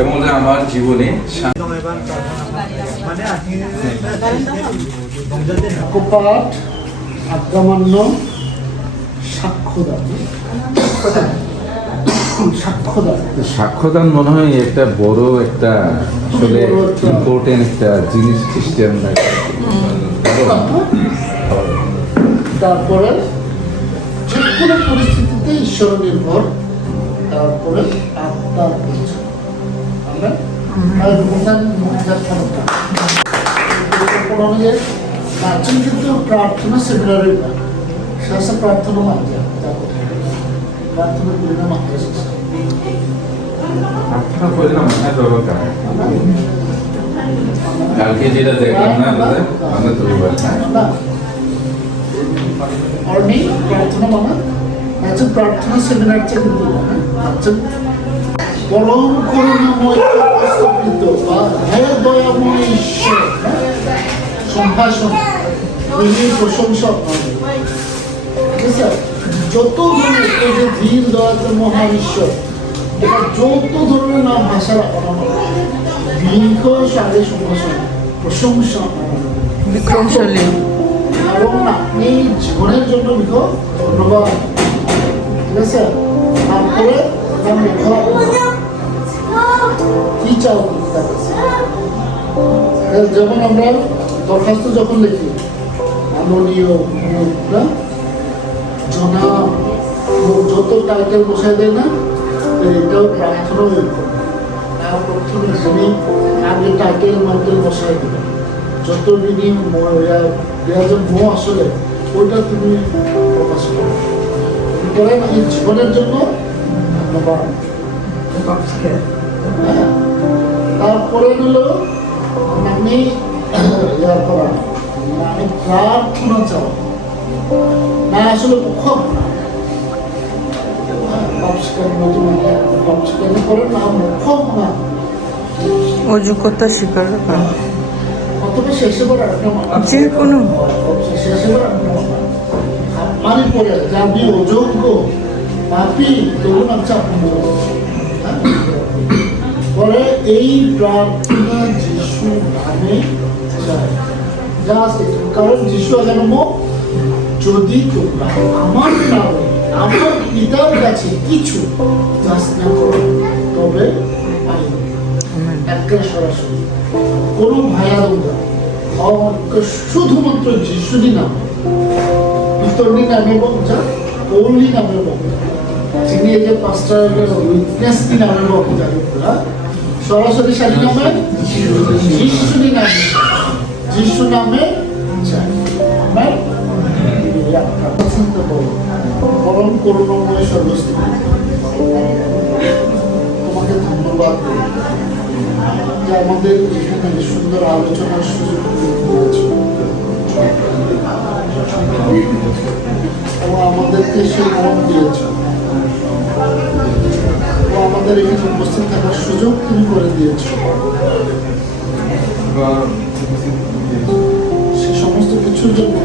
এবং আমার জীবনে কপাট আজ্ঞামান্য সাক্ষ্যদান সাক্ষ্যদান মনে হয় একটা বড় একটা আসলে ইম্পর্টেন্ট একটা জিনিস খ্রিস্টান। তারপরে যে কোনো পরিস্থিতিতে ঈশ্বর নির্ভর, তারপরে আত্মার পরিচয়। আমরা কিন্তু প্রার্থনা সেমিনারে শেষে প্রার্থনা মাঝে প্রার্থনা পরিণাম কালকে যেটা দেখলাম না আমরা তো প্রার্থনা মানে আচ্ছা প্রার্থনা সেমিনার থেকে আচ্ছা পরম করুণাময় বা হে দয়াময় ঈশ্বর সম্ভাষণ প্রশংসা। ঠিক আছে, যত ধরনের এই যে ধীর দয়াতে মহান ঈশ্বর, এটা যত ধরনের নাম ভাষার দীর্ঘ সারে সম্ভাষণ প্রশংসা বিক্রমশালী এবং আপনি জীবনের জন্য ধন্যবাদ। ঠিক আছে, তারপরে কি চাও যেমন আমরা দরখাস্ত যখন লিখি মাননীয় জনাব যত টাইটেল বসাই দেয় না, এটাও প্রার্থনা প্রথমে তুমি আগে টাইটেল মাইটেল বসাই দেবে, যত মিনিং আসলে ওইটা তুমি প্রকাশ করো। করেন এই জীবনের জন্য ধন্যবাদ। তারপরে হলো আমি আমি প্রার্থনা চাও না, আসলে খুব অযোগ্যতা স্বীকার করা, অথবা শেষে পরে যে কোনো শেষে মানে পরে যে আমি অযোগ্য পাপি তরুণ আচ্ছা পরে এই প্রার্থনা যিশু নামে চাই। কারণ যিশু জানব যদি তোমরা আমার নামে আমার পিতার কাছে কিছু যাচনা করো তবে একটা সরাসরি কোনো ভায়ারোগা শুধুমাত্র যিশুরই নাম, পিতরনি নামে বক যা পৌলি নামে বক, যিনি এই যে পাস্টারের উইটনেসনি নামে বক যাবে সরাসরি সারি নামে যিশুরই নামে, যিশু নামে পরম করুণাময় সর্বস্থিতি তোমাকে ধন্যবাদ যে আমাদের এখানে সুন্দর আলোচনার সুযোগ দিয়েছে এবং আমাদেরকে সেই মন দিয়েছে ও আমাদের এখানে উপস্থিত থাকার সুযোগ তুমি করে দিয়েছ। সে সমস্ত কিছুর জন্য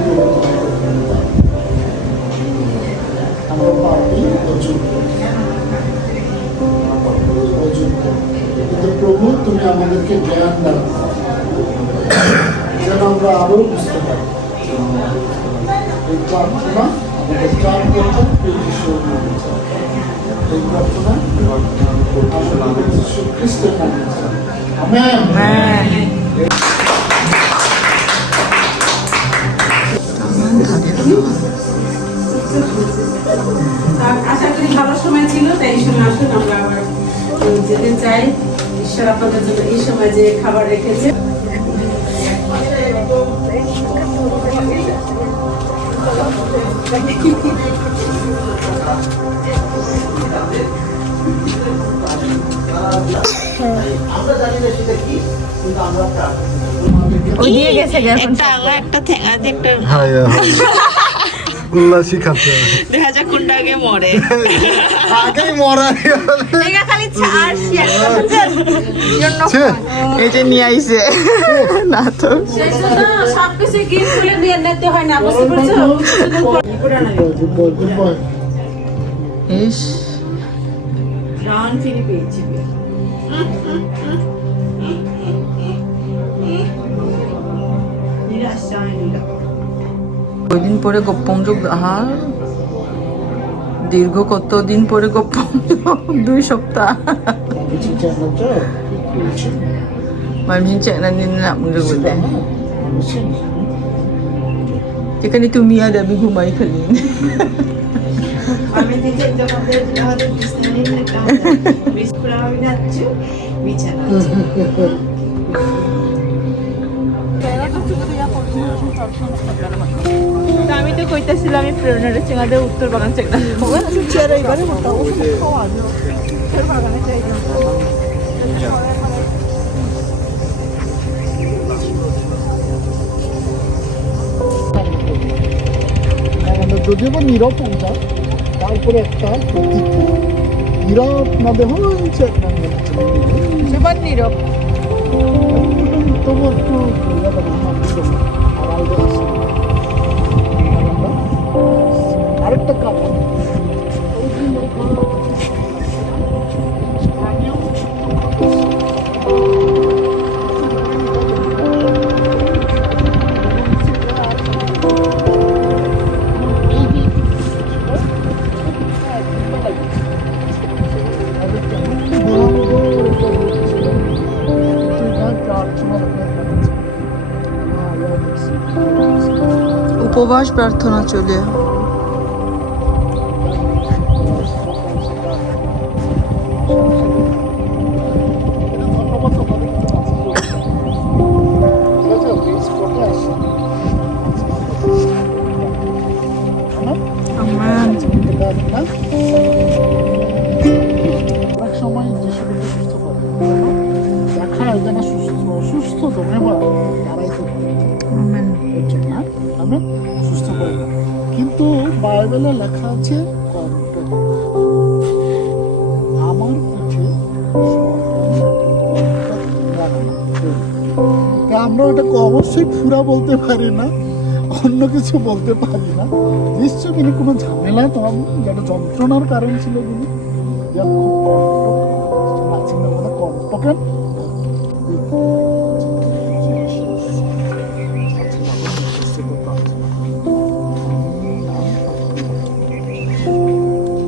আমরা পাপি অযোগ্য, কিন্তু প্রভু তুমি আমাদেরকে জ্ঞান দাও যেন আমরা আরো বুঝতে পারি। এই প্রার্থনা আমাদের চান করতে এই প্রার্থনা আমাদের যীশু খ্রিস্টের নামে। আমেন। আশা করি ভালো সময় ছিল, তাই এই সময় আসুন আমরা আবার যেতে চাই। ঈশ্বর আপনাদের জন্য এই সময় যে খাবার রেখেছে ওই দিয়ে গেছে একটা আগা একটা ঠেঙা দিয়ে একটা গুল্লা শিখাচ্ছে দেখা যাক কোনটা আগে মরে। আগেই মরা খালি ছাড় এই যে নিয়ে আইছে না তো সবকিছু গিফট খুলে নিয়ে নিতে হয় না, বুঝতে পারছো? ইস প্রাণ ফিরে পেয়েছি নিরাশ যায়নি না। কয়দিন পরে গোপংযোগ আহা দীর্ঘ কতদিন পরে গোপংযোগ 2 সপ্তাহ মামজিন চেনা নিন না মুজে বলে যেখানে তুমি আর আমি ঘুমাই খালি আমি নিজে যখন আমাদের বিছানা আমি যাচ্ছি বিছানা আমি তো কইতাছিলাম আমি প্রেরণার চেঙ্গাদের উত্তর বাগান চেঙ্গা আমাদের যদিও বা নীরব পূজা তারপরে একটা নীরব না দেহ হচ্ছে সেবার নীরব তবু একটু আরেকটা কারণ উপবাস প্রার্থনা চলে অনেক সময় যে শরীরকে সুস্থ করে দেখায় যেন অসুস্থ দমে বা তারাই তো আমেন হচ্ছে না আমি সুস্থ করে না। কিন্তু বাইবেলে লেখা আছে আমার পিঠে আমরা ওটাকে অবশ্যই ফুরা বলতে পারি না, অন্য কিছু বলতে পারি না। নিশ্চয় কিন্তু কোনো ঝামেলা তোমার যেটা যন্ত্রণার কারণ ছিল কিন্তু কণ্ঠকে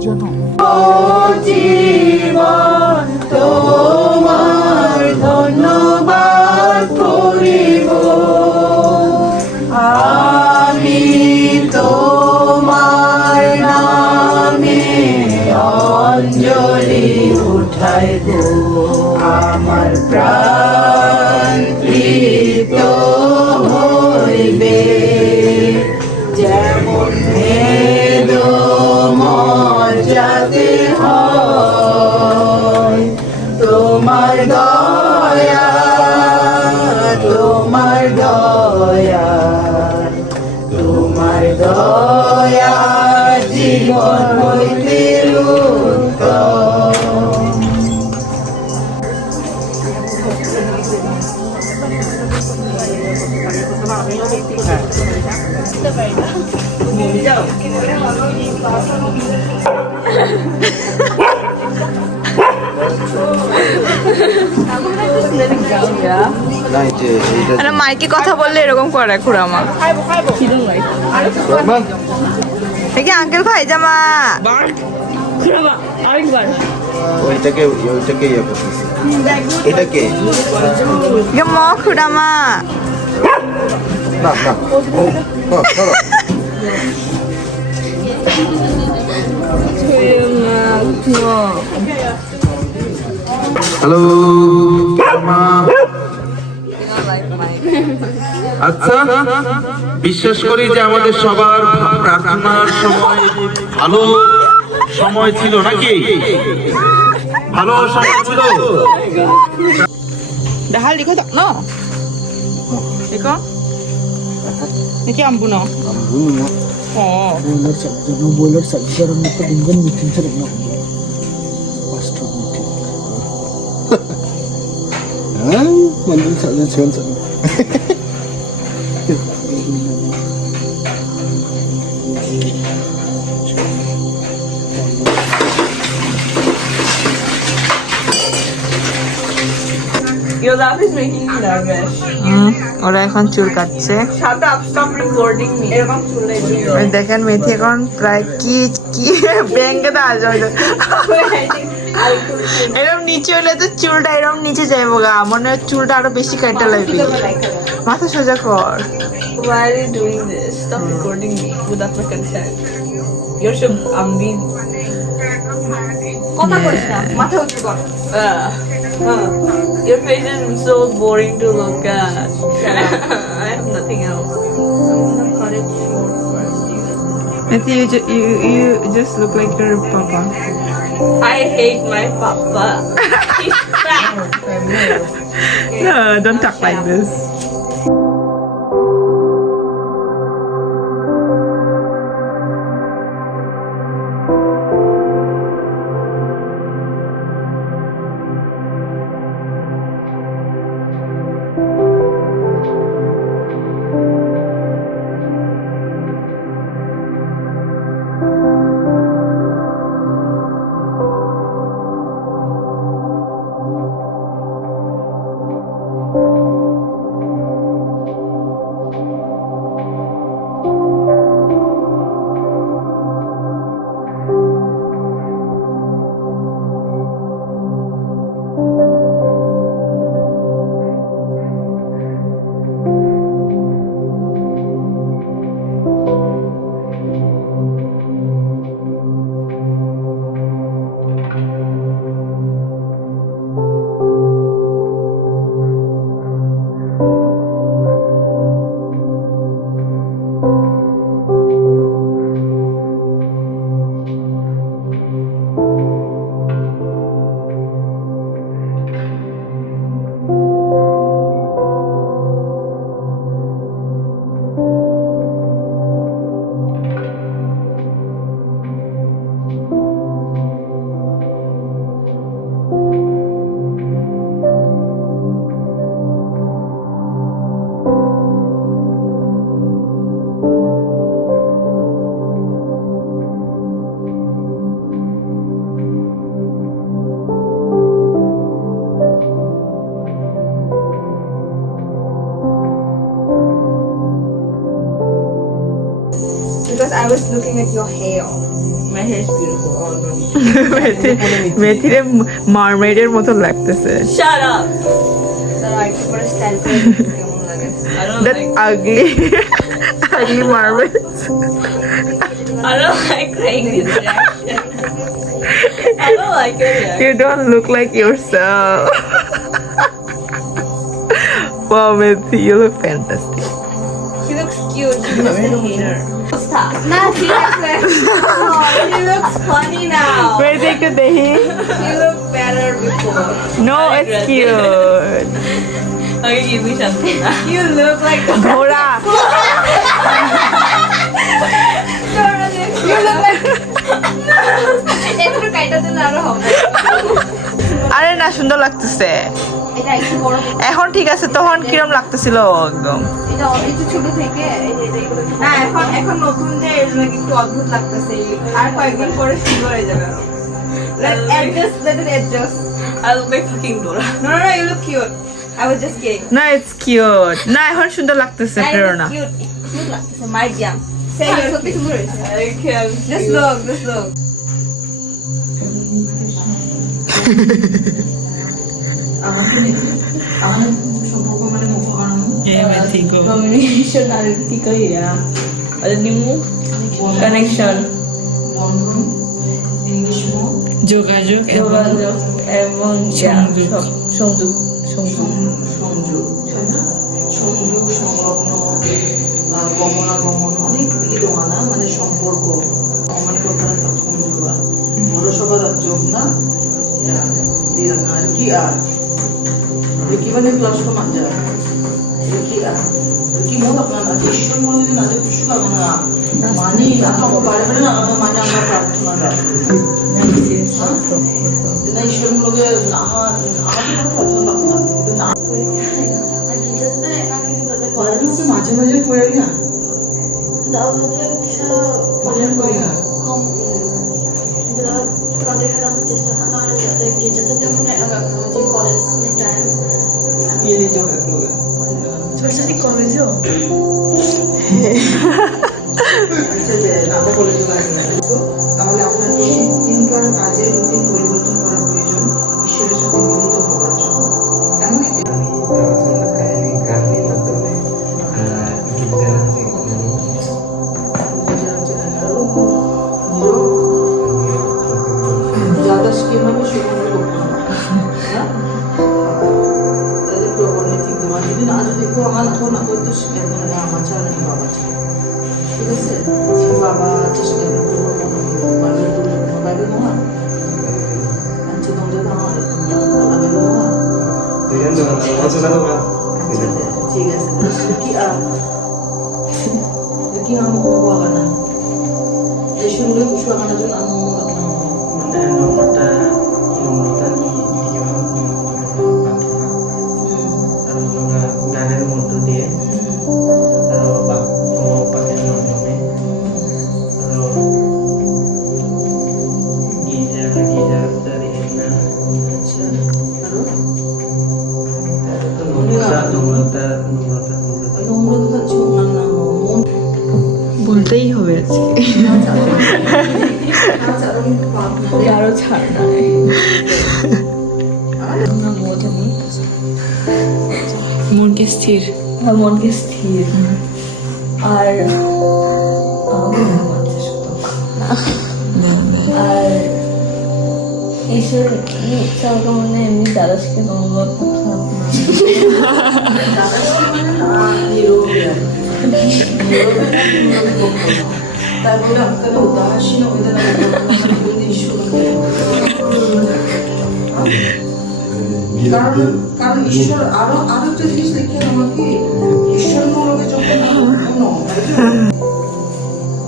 যেন জীবন তোমার ধন্যবাদ করিব আমি তোমার নামে অঞ্জলি উঠাইব আমার প্রাণ প্রীত হইবে যেমন ভেদ মর্যাদে হয় তোমার দয়া তোমার দয়া তোমার দয়া জীবন হইতে উত্তম মাইকে কথা বললে এরকম করে খুড়ামা দেখি আঙ্কেল খাই জামা ওইটাকে ইয়ে করতেছি এটাকে ম খুড়ামা না না ধরো হ্যালো আচ্ছা বিশ্বাস করি যে আমাদের সবার প্রার্থনার সময় ভালো সময় ছিল নাকি ভালো সময় ছিল Dahal di kotak no. Iko? Niki ambu no. Oh. boiler saja orang itu dengan meeting saya dengan pastor meeting. Mandu saja cuman saja. Your laugh is making me nervous. ওরা এখন চুল কাটছে। Shut up, stop recording me. এরকম চুল ওই দেখেন মেথি এখন প্রায় কি কি ব্যাংকে তো আসবে এরকম নিচে হলে তো চুলটা এরকম নিচে যাইব গা, মনে হয় চুলটা আরো বেশি কাটতে লাগবে। মাথা সোজা কর। Why are you doing this? Stop recording me without my consent. You're so being. কথা বলিস না, মাথা উঁচু কর। Your face is so boring to look at. I have nothing else. I'm gonna cut it short first. Methi you just look like your papa. I hate my papa. He's fat. No, don't talk like this. Because I was looking at your hair. My hair is beautiful. Oh no. মেথিরে মারমেডের মতো লাগতেছে। Shut up. I put a style for I don't That like. ugly ugly marmot. I don't like playing this reaction. I don't like it. You don't look like yourself. Wow, Methi, you look fantastic. He looks cute. She's just a hater. Stop. Not seriously. Oh, he looks funny now. Where take the dahi? He looked better before. No, it's cute. Okay, give me something. You look like a Ghora. You look like. একটু কাইটা দিলে আরো হবে। আরে না, সুন্দর লাগতেছে। এটা একটু বড়। এখন ঠিক আছে, তখন কিরম লাগতেছিল একদম। এটা একটু ছোট থেকে এগুলো না, এখন নতুন যে এগুলো একটু অদ্ভুত লাগতেছে। আর কয়েকদিন পরে সুন্দর হয়ে যাবে আরো। Let it adjust. I look like fucking Dora. No, you look cute. I was just kidding. না, it's cute. না, এখন সুন্দর লাগতেছে প্রেরণা। Cute লাগতেছে মাই জাম। Say you're সত্যি সুন্দর হয়েছে। I can't. Just look. Communication আর কি কইয়া আর নিমু কানেকশন যোগাযোগ যোগাযোগ এবং সংযোগ সংলগ্ন গমনাগমন অনেক বিদ্যমানা মানে সম্পর্ক মানে পৌরসভা যোগ না কি আর কিভাবে ক্লাস মাঞ্জা কি আর কি মত আপনার ঈশ্বর মনে যদি না যে পুষ্কা মানি না বারে বারে না মানে আমরা প্রার্থনা না ঈশ্বর মূলকে আমাদের প্রার্থনা না মাঝে মাঝে করে না ফোন করি না চেষ্টা না যাতে গির্জা যেতে মনে হয় কলেজ টাইম সরস্বতী কলেজও আচ্ছা যে নাটক কলেজে তাহলে আপনার এই দিনকার কাজের রুটিন পরিবর্তন করা প্রয়োজন ঈশ্বরের সাথে মিলিত হওয়ার জন্য এমন একটি আমি পড়াশোনা কাহিনী গানের মাধ্যমে গির্জার ज़्यादा स्कीम में शुरू करते हैं ना তাহলে প্রবণতা ঠিক দেওয়া যদি না যদি কেউ আমার না করতো সেটা মানে আমার চাল নেই বাবা চাল ঠিক আছে বাবা চেষ্টা করবো বাইবেল বাইবেল মহা আচ্ছা তোমাদের না বাইবেল মহা ঠিক আছে কি আমি করবো আবার না এই শুনলে কিছু আগানোর জন্য আমি গানের মধ্য দিয়ে আরো বাক্য পাঠের মাধ্যমে আরো গির্জার নম্রতা জীবন না মন বলতেই হবে আজকে আরো ছাড় নাই মনকে স্থির মনকে স্থির আর আর ঈশ্বর ইচ্ছা মানে এমনি দাদাকে অনুভব করতাম তারপরে আপনার উদাসীন হয়ে কারণ ঈশ্বর আরো একটা জিনিস দেখে আমাকে ঈশ্বর মূলকে যখন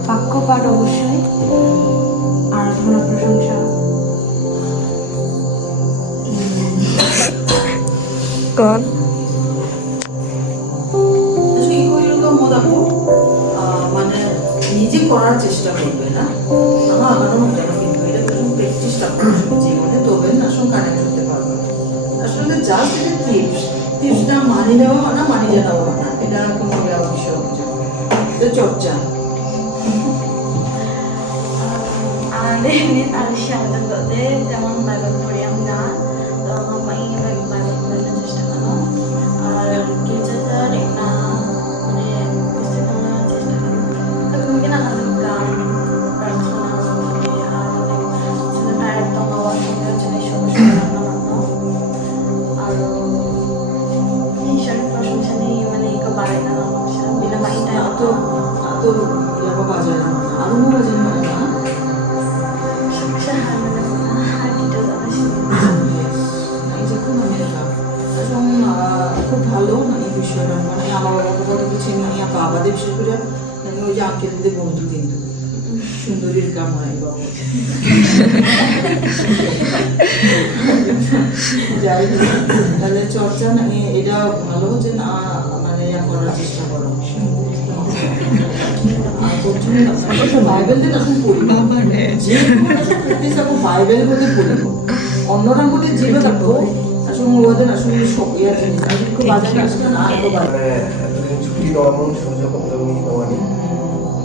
বাক্য পাঠ অবশ্যই আরাধনা প্রশংসা কন মানে নিজে করার চেষ্টা করবে না আমার আগানো যাবে কিন্তু এটা তুমি প্র্যাকটিসটা করছো জীবনে তবে না সঙ্গে কানেক্ট করতে পারবে আসলে জাস্ট এটা টিপসটা মানি নেওয়া না মানি জানাবো না এটা কোনো বিষয় এটা চর্চা আর এমনি তার সাথে সাথে যেমন বাইবেল পড়ি আমরা তো আমি বাইবেল পড়ার চেষ্টা করো আর গির্জাটা একটা মানে বুঝতে পারার চেষ্টা করো তো mungkin akan tegang প্রার্থনা আর ছেলে ভাইয়ের তোমার ছেলে সমস্যা আর ঈশ্বরের প্রশংসা নেই মানে ইকো বাড়াই না বিনা বাড়িটা তো ইয়াবা বাজার না আরো বাজার না খুব ভালো মানে এই বিষয়টা মানে আমার বাবা কথা কিছু মানে বাবাদের বিশেষ করে আমি ওই যে আঙ্কেলদের বন্ধু কিন্তু সুন্দরীর কাম হয় বাবা যাই তাহলে চর্চা মানে এটা ভালো যে না মানে ইয়া করার চেষ্টা করো আর প্রথমে বাইবেল দিয়ে তখন পড়ি যে বাইবেল বলে পড়িব অন্যরা মধ্যে যেভাবে থাকবো আসলে ওদের আসলে সব ইয়া জিনিস খুব বাজারে আসলে না আরো বাজারে এতদিন ছুটি দেওয়ার মন সুযোগ তুমি দেওয়ানি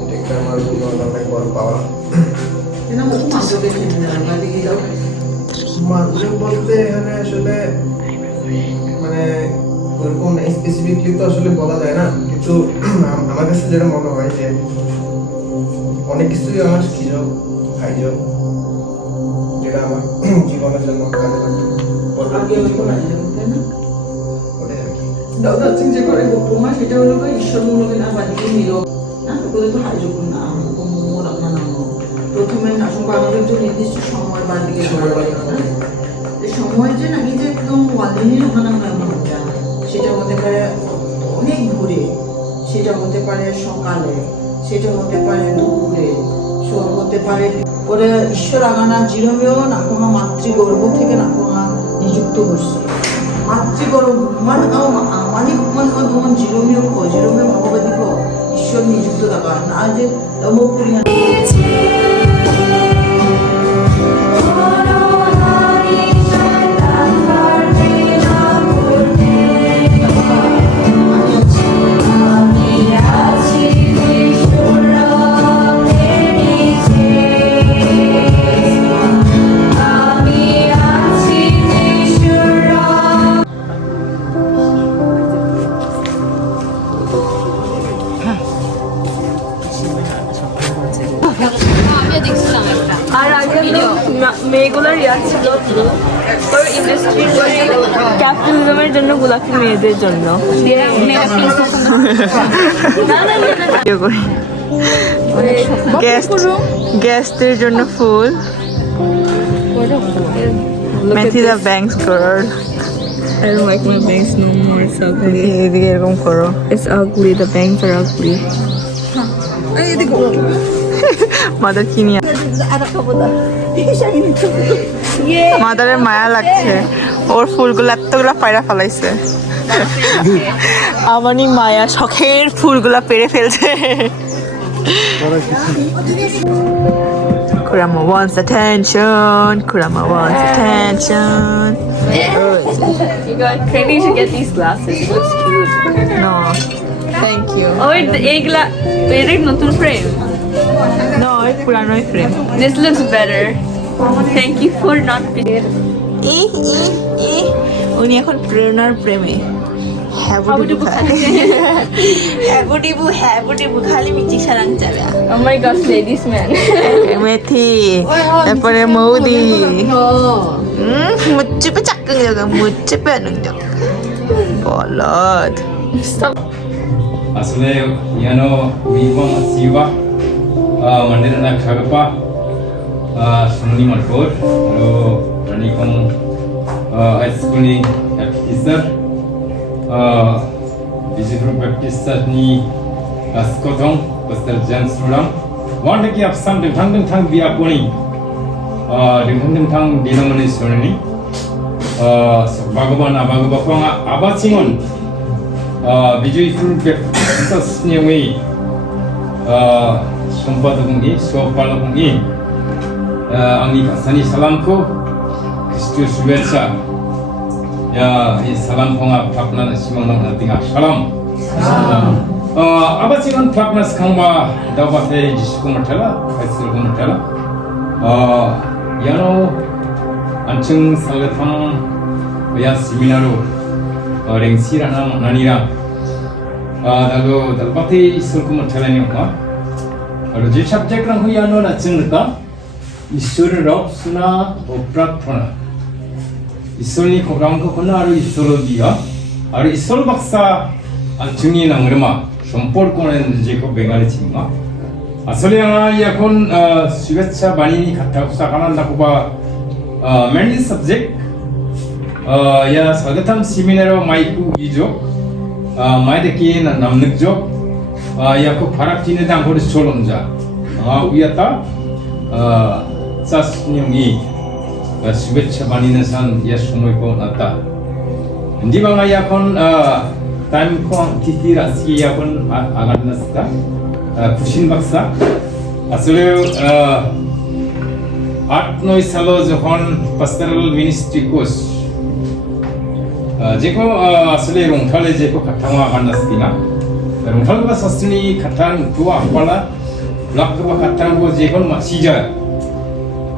এটা একটা আমার জন্য অনেক বড় পাওয়া কেন মুখ মাঝকে কিনে দেওয়া বাইরে গিয়ে যাও মাধ্যম বলতে এখানে আসলে মানে ওরকম স্পেসিফিকলি তো আসলে বলা যায় না কিন্তু আমার কাছে যেটা মনে হয় যে অনেক কিছুই আমার শিখিছ খাইছ যেটা আমার জীবনের জন্য কাজে আগে লাগবে ওরকম আছে তাই না ওটাই আর কি দাদা সিং যে করে গোপমা সেটা হলো ঈশ্বরমূলক না বাদিকে মিলো না ওদের তো হাইজকুন না গোপমূল আপনার নাম প্রথমে আসলে আমাদের একটু নির্দিষ্ট সময় বাদিকে জোড়া না এই সময় যে নাকি যে একদম ওয়ালিনি ওখানে আমরা সেটা হতে পারে অনেক ভোরে সেটা হতে পারে সকালে সেটা হতে পারে দুপুরে হতে পারে ওরা ঈশ্বর আগানা জিরমেও নাকোমা মাতৃগর্ভ থেকে নাকোমা নিযুক্ত করছে মাতৃগর্ভ মানে মানে তোমার জিরমেও মহাবাদী ঈশ্বর নিযুক্ত থাকা না যে অমুক পরিমাণ মেয়েগুলোর ইয়া ছিল ওর ইন্ডাস্ট্রি ক্যাপিটালিজমের জন্য গোলাপি মেয়েদের জন্য গেস্টদের জন্য ফুল মেথিদা banks girl I don't like my bangs no more. It's ugly. এদিকে এরকম করো. It's ugly. The bangs are ugly. Mother কি নিয়ে মাদারের মায়া লাগছে ওর ফুলগুলো এতগুলা পায়রা ফেলাইছে আমারই মায়া শখের ফুলগুলা পেরে ফেলছে Kurama wants attention. Kurama wants attention. You guys, Crane should get these glasses. It looks cute. No, thank you. Oh, wait, wait, notun frame. No, it's purano frame. This looks better. Thank you for not being. উনি এখন প্রেরণার প্রেমে হ্যাবুডিবু খালি মিচি সারাং যাবে Oh my gosh, ladies man. মেথি তারপরে মৌদি মুচ্চপে চাকং জায়গা মুচ্চপে আনং জায়গা বলদ আসলে ইয়ানো উইকং সিবা মন্দির না খাগপা সুনি মটর রানিকং হাইস্কুলি teacher Visitor Baptist ni Skotong Pastor Jan Suram Wanda ki apsam dengtang biya poni dengtang denomination ni Bhagavan Abhagavapang Abasingon Visitor Baptist ni wi Sompadungi Sopalungi Angni kasani salam ko Kristus Suwetsa Ya, salam konga prakna simang nang tinga salam. Abasingan prakna skangba dawate jisku matala, kaisir ko matala. Yano anchung salgatang ya seminaru rengsira nanira. Dalu dalpati isur ko matala ni ko. Aru je subject rang yano na chungta isur rob suna opratthana. 이솔니 고강고 코나로 이솔로디야 아르 이솔 박사 중이나 그러마 좀볼코는 제고 베가리 친마 아솔리아 야콘 수베차 바니니 같다고 사가난다고 봐 메인 서브젝트 야 사가탐 세미나로 마이쿠 이죠 마이데키 남늑죠 야코 파락티네 당고르 솔론자 우야타 사스님이 Subecha banina san ya sumoy ko nata. Hindi ba nga yakon time ko titira si yakon agad na sta kushin baksa. Asule 8-9 salo যখন pastoral ministry course যেকো আসলে রংথালে যেকো খাটামা গান্নাসকিনা রংথাল বা সস্তিনি খাটান তুয়া পালা block বা খাটান বো যেকোন মাসিজা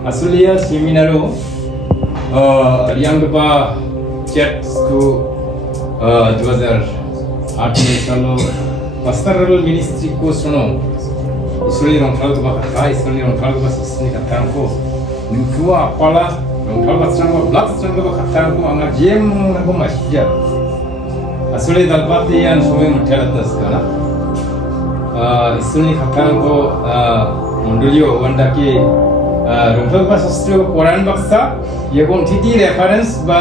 আসলে সেমিনারো Riangpa chat to 2008 salo pastoral ministry ko suno isuli rongthal ba kai isuli rongthal ba sisni katang ko ningkua apala rongthal ba strang ba black strang ba katang ko anga jem ko masija asuli dalpati an somi mutelatas kana isuli katang ko mondulio wandaki রংফল বা শাস্ত্র কোরআন বাক্সা এবং থিতি reference বা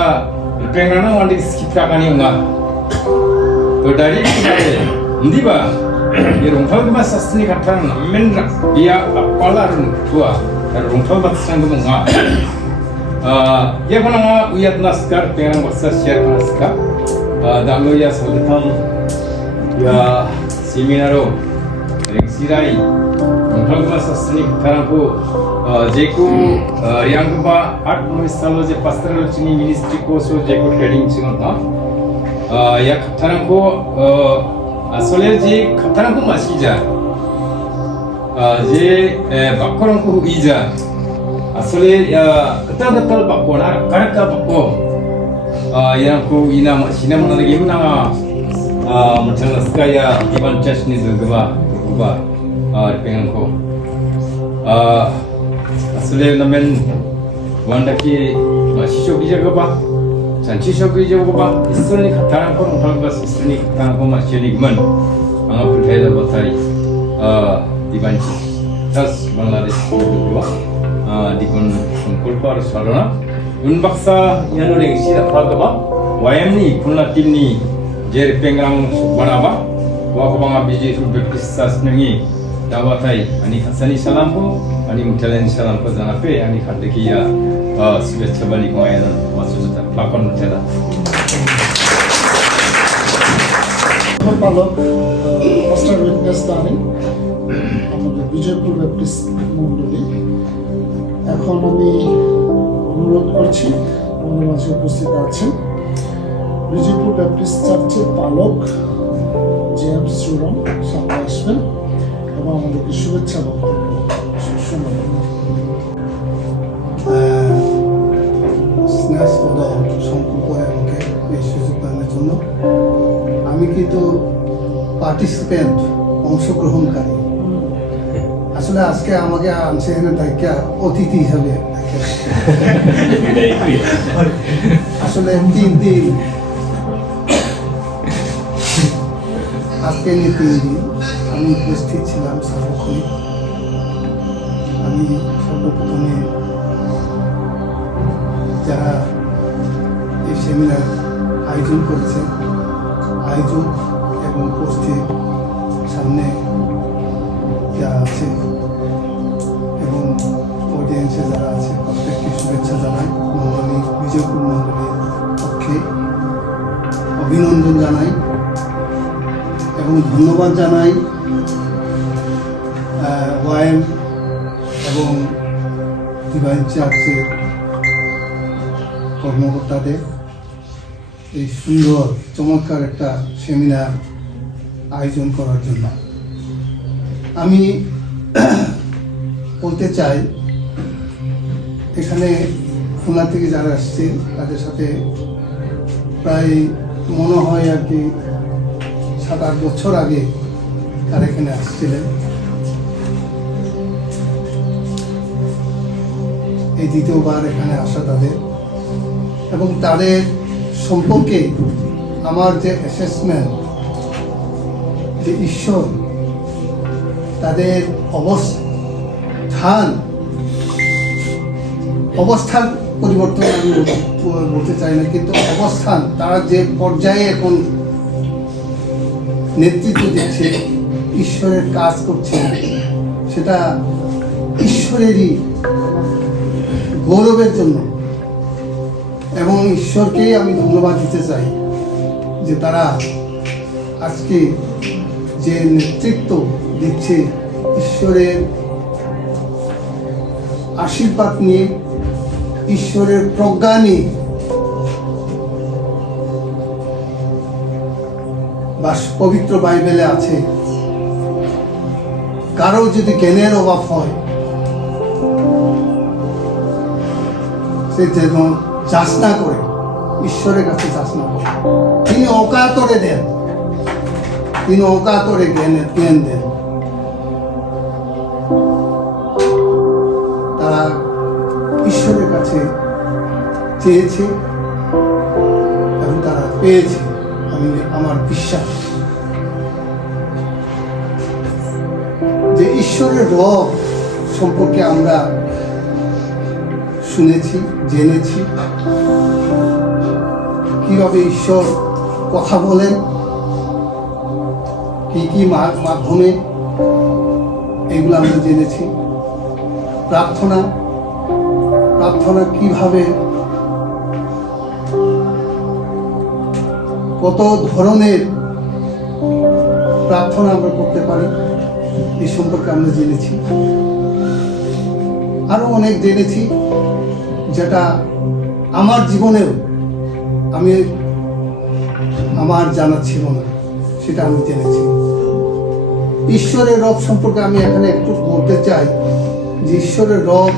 প্রেরণা ওয়ান্ডিক স্কিপটা কানি উঙ্গা তো direct ndiba ye rongthal ba sasni kathan men biya apalar tua rongthal ba sang nga ye kono uyat naskar penang baksa share naskar dalo ya saltham ya seminaro reksirai rongthal ba sasni kathan ko जेको रियांगबा 8-9 सालो जे pastoral chini ministry ko so जेको training चिंग ना या खतरन को असले जे खतरन को मासीजा जे बाकोरन को इजा असले या कतल बाकोना करका बाको या को इना सिना मन लगे ना मचन स्काया इवन चशनी जगबा कुबा पेंग को asले namen 원다키 시쇼기저거봐 잔치쇼기저거봐 이슬니 카타랑 거 못하고 이슬니 카타랑 거 마시니그만 angka berbeda batai dibanci tas Bangladesh kedua dikun sungkul par salona unbaksa yanu rengsi dapat apa wayam ni kunla tim ni jer pengram banaba wako banga biji baptistas nengi dawatai ani kasani salam ko ani mutalen salam ko janape ani khadeki ya শুভেচ্ছা bali ko ayan masujata lakon mutela পালক master witness দানি আমাদের Bijoypur Baptist মন্ডলী। এখন আমি অনুরোধ করছি আমাদের মাঝে উপস্থিত আছেন বিজয়পুর ব্যাপটিস্ট চার্চের পালক জেমস সুরম সামনে আসবেন এবং আমাদেরকে শুভেচ্ছা বক্তব্য শোনাবেন। স্নেহস্পদ শঙ্কর করে আমাকে এই সুযোগ দানের জন্য। আমি কিন্তু পার্টিসিপেন্ট, অংশগ্রহণকারী। আসলে আজকে আমাকে আনছে এখানে দেখা অতিথি হিসাবে আসলে 3 দিন আজকে নিয়ে 3 দিন আমি উপস্থিত ছিলাম সার্বক্ষণিক। আমি সর্বপ্রথমে যারা এই সেমিনার আয়োজন করেছে আয়োজক এবং উপস্থিত সামনে যারা আছে এবং অডিয়েন্সে যারা আছে প্রত্যেককে শুভেচ্ছা জানাই। মন্ডলী বিজয়পুর মন্ডলীর পক্ষে অভিনন্দন জানাই এবং ধন্যবাদ জানাই ওয়াইএম এবং ডিভাইন চার্চের কর্মকর্তাদের এই সুন্দর চমৎকার একটা সেমিনার আয়োজন করার জন্য। আমি বলতে চাই এখানে খুলনা থেকে যারা আসছে তাদের সাথে প্রায় মনে হয় আর কি 7-8 বছর আগে তারা এখানে আসছিলেন। এই দ্বিতীয়বার এখানে আসা তাদের এবং তাদের সম্পর্কে আমার যে অ্যাসেসমেন্ট যে ঈশ্বর তাদের অবস্থান পরিবর্তন আমি বলতে চাই না, কিন্তু অবস্থান তারা যে পর্যায়ে এখন নেতৃত্ব দিচ্ছে, ঈশ্বরের কাজ করছে, সেটা ঈশ্বরেরই গৌরবের জন্য। এবং ঈশ্বরকেই আমি ধন্যবাদ দিতে চাই যে তারা আজকে যে নেতৃত্ব দিচ্ছে ঈশ্বরের আশীর্বাদ নিয়ে, ঈশ্বরের প্রজ্ঞা নিয়ে, বা পবিত্র বাইবেলে আছে কারো যদি জ্ঞানের অভাব হয় সে যেন যাচনা করে, ঈশ্বরের কাছে যাচনা করে। তিনি অকাতরে দেন, তিনি অকাতরে জ্ঞান দেন। তারা ঈশ্বরের কাছে চেয়েছে এবং তারা পেয়েছে, আমার বিশ্বাস যে ঈশ্বরের রব সম্পর্কে আমরা শুনেছি, জেনেছি কিভাবে ঈশ্বর কথা বলেন, কি মাধ্যমে, এগুলো আমরা জেনেছি। প্রার্থনা কিভাবে, কত ধরনের প্রার্থনা আমরা করতে পারি এই সম্পর্কে আমরা জেনেছি। আরো অনেক জেনেছি যেটা আমার জীবনেও আমার জানা ছিল না, সেটা আমি জেনেছি। ঈশ্বরের রব সম্পর্কে আমি এখানে একটু বলতে চাই যে ঈশ্বরের রব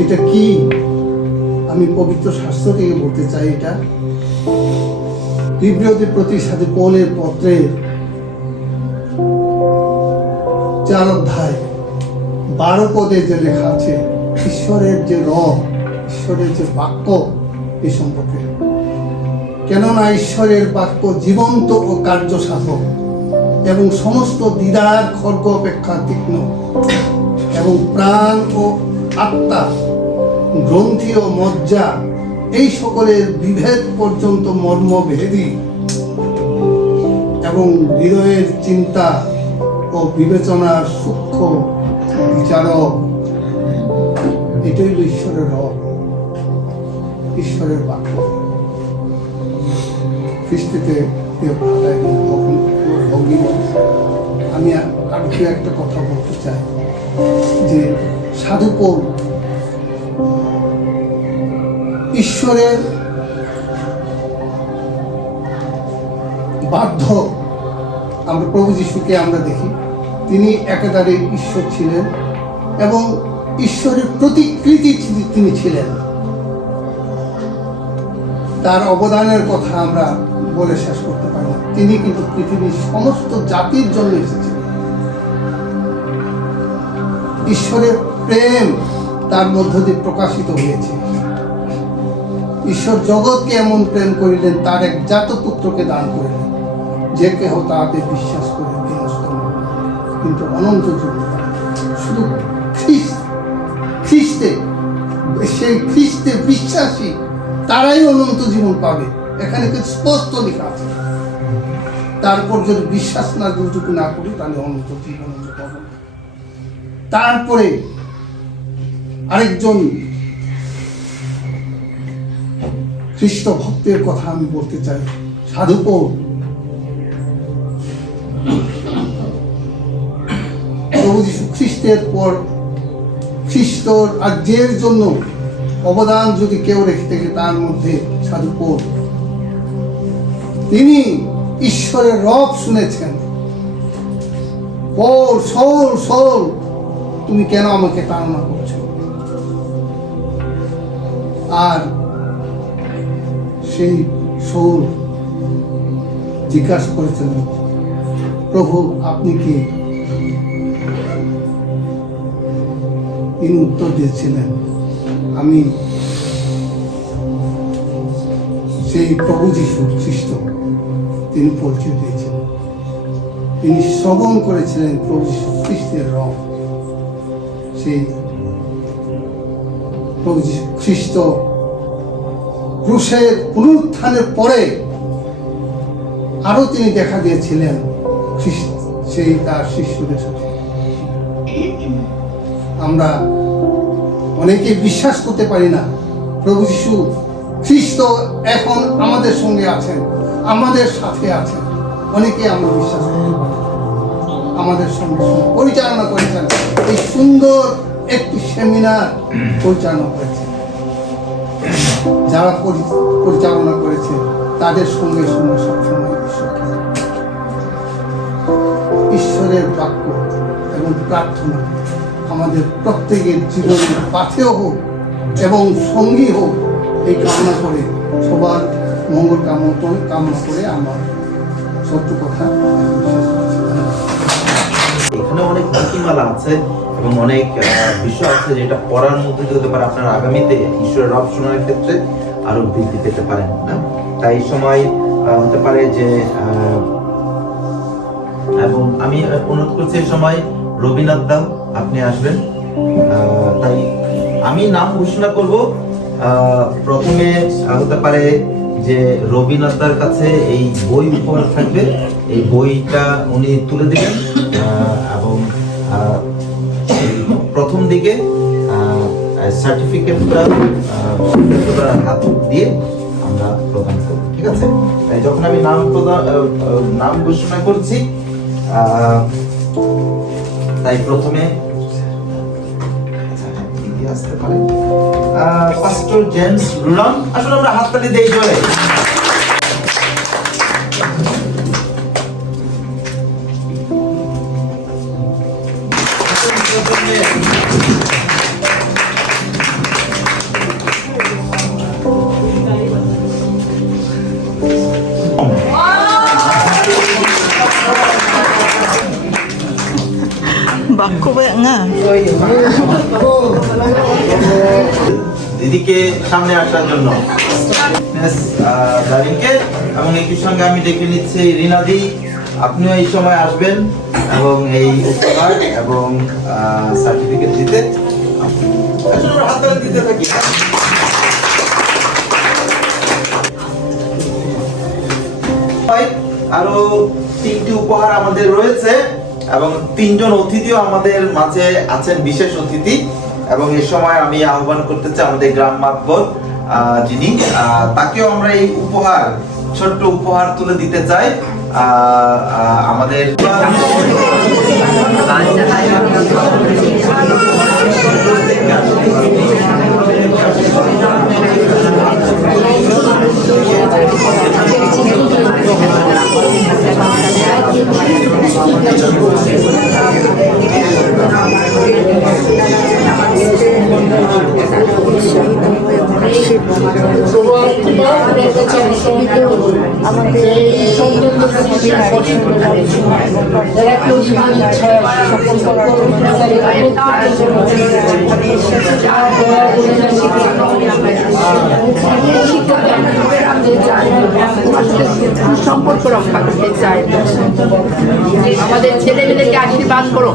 এটা কি, আমি পবিত্র শাস্ত্র থেকে বলতে চাই। এটা ইব্রিয়দের প্রতি সাথে পৌলের পত্রে 4 অধ্যায় 12 পদে যে লেখা আছে, ঈশ্বরের যে রব ঈশ্বরের যে বাক্য এই সম্পর্কে। কেননা ঈশ্বরের বাক্য জীবন্ত ও কার্যসাধক এবং সমস্ত দ্বিধার খড়গ অপেক্ষা তীক্ষ্ণ এবং প্রাণ ও আত্মা, গ্রন্থি ও মজ্জা এই সকলের বিভেদ পর্যন্ত মর্মভেদী এবং হৃদয়ের চিন্তা ও বিবেচনার সূক্ষ্ম বিচারক। এটাই হলো ঈশ্বরের রব, ঈশ্বরের বাক্য। খ্রিস্টিতে আমি আর দু একটা কথা বলতে চাই যে সাধু পৌল ঈশ্বরের বাধ্য। আমরা প্রভু যিশুকে আমরা দেখি, তিনি একেবারে ঈশ্বর ছিলেন এবং ঈশ্বরের প্রতিকৃতি তিনি ছিলেন। তার অবদানের কথা আমরা বলে শেষ করতে পারি না। তিনি কিন্তু পৃথিবীর সমস্ত জাতির জন্য এসেছিলেন। ঈশ্বরের প্রেম তার মধ্য দিয়ে প্রকাশিত হয়েছে। ঈশ্বর জগৎকে এমন প্রেম করিলেন, তার এক জাতপুত্রকে দান করিলেন, যে কেহ তাহাতে বিশ্বাস করে বিনষ্ট নয়, কিন্তু অনন্ত জীবন পায়। শুধু খ্রিস্টে, সেই খ্রিস্টে বিশ্বাসী তারাই অনন্ত জীবন পাবে। এখানে স্পষ্ট লেখা আছে। তারপর যদি বিশ্বাস না যতটুকু না করি তাহলে অনন্ত জীবন পাবো। তারপরে আরেকজন খ্রিস্ট ভক্তের কথা আমি বলতে চাই, সাধু পৌল। প্রভু যীশু খ্রিস্টের পর খ্রিস্ট রাজ্যের জন্য অবদান যদি কেউ রেখে থাকে তার মধ্যে সাধু পৌল। তিনি ঈশ্বরের রব শুনেছেন। পৌল, সৌল, সৌল, তুমি কেন আমাকে তাড়না করছো? আর সেই সৌল জিজ্ঞাসা করেছিলেন, প্রভু আপনি কি? তিনি উত্তর দিয়েছিলেন, আমি সেই প্রভু যীশু খ্রিস্ট। তিনি পরিচয় দিয়েছিলেন, তিনি শ্রবণ করেছিলেন প্রভু যীশু খ্রিস্টের রব। সেই প্রভু যীশু খ্রিস্ট ক্রুশের পুনরুত্থানের পরে আরো তিনি দেখা দিয়েছিলেন সেই তার শিষ্যদের সাথে। আমরা অনেকে বিশ্বাস করতে পারি না প্রভু যীশু খ্রিস্ট এখন আমাদের সঙ্গে আছেন, আমাদের সাথে আছেন। অনেকে আমরা বিশ্বাস করতে পারি। আমাদের সঙ্গে পরিচালনা করেছেন, এই সুন্দর একটি সেমিনার পরিচালনা করেছে। যারা পরিচালনা করেছে তাদের সঙ্গে সঙ্গে সবসময় ঈশ্বরের বাক্য এবং প্রার্থনা আমাদের প্রত্যেকের জীবনের পাথেও হোক এবং সঙ্গী হোক, এই কামনা করে, সবার মঙ্গল কামনা করে আমার সত্য কথা। এখানে অনেক নীতিমালা আছে এবং অনেক বিষয় আছে যেটা পড়ার মধ্যে হতে পারে আপনার আগামীতে ঈশ্বরের রব শোনার ক্ষেত্রে আরো বৃদ্ধি পেতে পারেন না। তাই সময় হতে পারে যে এবং আমি অনুরোধ করছি এই সময় রবীন্দ্রনাথ দা আপনি আসবেন। তাই আমি নাম ঘোষণা করব। প্রথমে হতে পারে যে রবীন্দ্রনাথ দার কাছে এই বই উপহার থাকবে, এই বইটা উনি তুলে দিবেন এবং প্রথম দিকে সার্টিফিকেটটা হাত দিয়ে আমরা প্রদান করব, ঠিক আছে? তাই যখন আমি নাম ঘোষণা করছি, তাই প্রথমে আসতে পারে পাস্টর জেমস রুলাম। আসলে আমরা হাততালি দেই জোরে। বাক্য nga. দিদিকে সামনে আসার জন্য দারিকে, এবং একই সঙ্গে আমি ডেকে নিচ্ছি রিনাদি, আপনিও এই সময় আসবেন এবং এই উপহার এবং সার্টিফিকেট দিতে হাত দিতে থাকি। আরো 3টি উপহার আমাদের রয়েছে এবং 3জন অতিথিও আমাদের মাঝে আছেন, বিশেষ অতিথি, এবং এই সময় আমি আহ্বান করতে চাই আমাদের গ্রাম মাতবর যিনি, তাকেও আমরা এই উপহার, ছোট্ট উপহার তুলে দিতে চাই। আমাদের সম্পর্ক রক্ষা করতে চাই। আমাদের ছেলেমেয়েদেরকে আশীর্বাদ করো,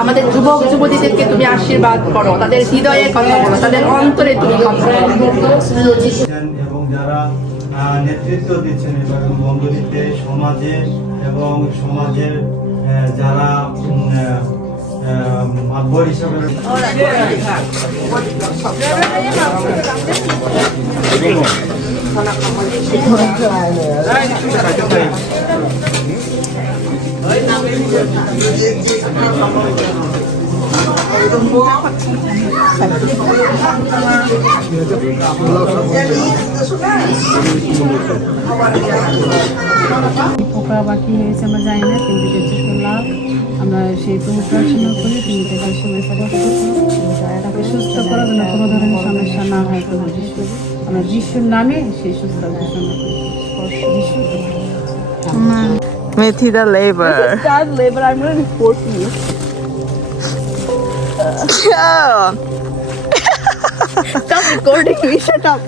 আমাদের যুবক যুবতীদেরকে তুমি আশীর্বাদ করো, তাদের হৃদয়ে কথা বলো, তাদের অন্তরে তুমি কথা বলো। এবং যারা নেতৃত্ব দিচ্ছেন এবং বঙ্গলীতে সমাজে এবং সমাজের যারা মাতবর হিসাবে পোকা বাকি হয়েছে আমরা জানি না, কিন্তু চেষ্টা করলাম আমরা সেই প্রভু প্রার্থনা করি তুমি তাদের সমস্যা তাকে সুস্থ করো, যেন কোনো ধরনের সমস্যা না হয়। প্রভু যিশু, আমরা যিশুর নামে সেই সুস্থ ঘোষণা করি। Methi the labor. Start labor, I'm going to report you. Stop recording me, shut up.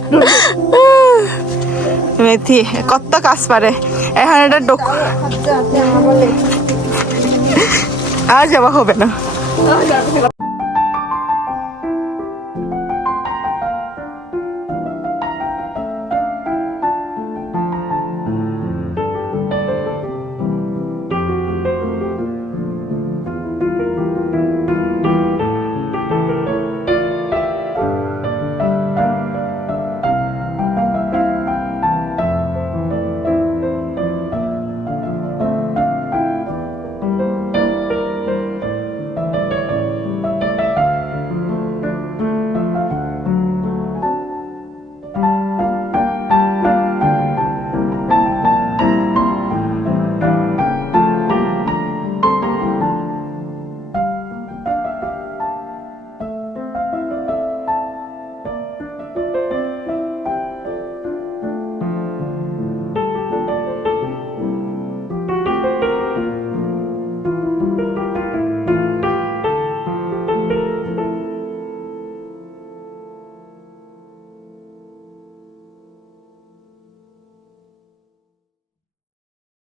মেথি কত কাজ পারে এখন এটা আর যাওয়া হবে না।